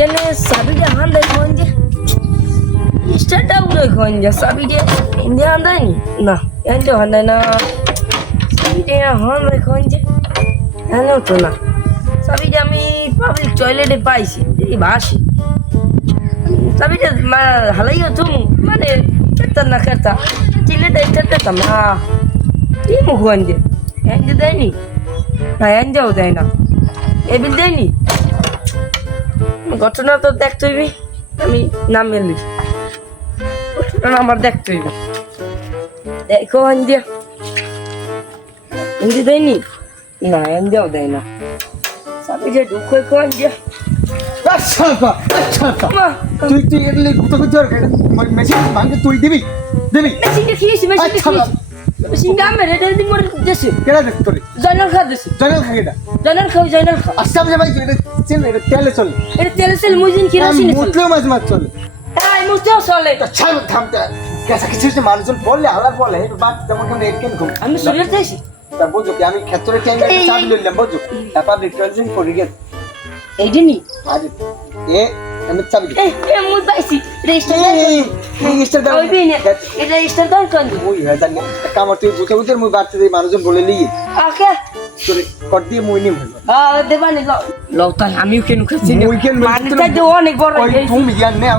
এনে চাবিটা হান দেয় কোন যে স্টারটা উড়ে কোন যে চাবিটা ইন্ডিয়া হান দেয়নি না এনটা হান দেয় না চাবিটা হান দেয় কোন যে এনেও তো না চাবিটা আমি পাবলিক টয়লেটে পাইছি এই বাসি চাবিটা হালাইও তুমি মানে কেতা না কেতা চিলেটা কেতাম না কি মুখ আনজে এনজে দেয়নি না এনজাও দেয় না এবিল দেয়নি ঘটনা তো দেখতে হইবি আমি নাম মেলি ঘটনা আমার দেখতে হইবি দেখো এনজে এনজে দেয়নি না এনজাও দেয় না চাবি যে ঢুক হয়ে কোন যে তুই এলে গুতো গুতো মেশিন ভাঙতে তুই দিবি মেশিনটা খেয়েছি মেশিনটা আমি রেডে দি মরে যাচ্ছি কেডা দেখ তোরে জয়নাল খা দিছি জয়নাল খাগেটা জয়নাল খা আসাম যে ভাই এটা চেন এটা তেলে চলে এটা তেল মুজিন কিরাসিন মুতলেও মাঝ মাঝ চলে এই মুতেও চলে ছাড় থামতে কেসা কিছু মানুষজন বললে হালার বলে এটা বাদ যেমন কেন একদিন ঘুম আমি সুরের যাইছি তা বুঝো কি আমি ক্ষেত্রে ট্যাঙ্গে চাবি লইলাম বুঝো পাবলিক টয়লেট করে গেল এই দিনই আজ এ আমি চাবি এই মুই পাইছি রেজিস্টার এই স্টার দাও ওই বিনে এটা রেজিস্টার দাও কোন মুই হয় জানি কামর তুই বুঝে বুঝে মুই বাড়তে দেই মানুষজন বলে লিয়ে ওকে তোরে কর দিয়ে মুই নিম হইলো দেবানি লও তাই আমিও কেন খাচ্ছি মুই কেন মানটা যে অনেক বড় তুমি ইয়ান নাও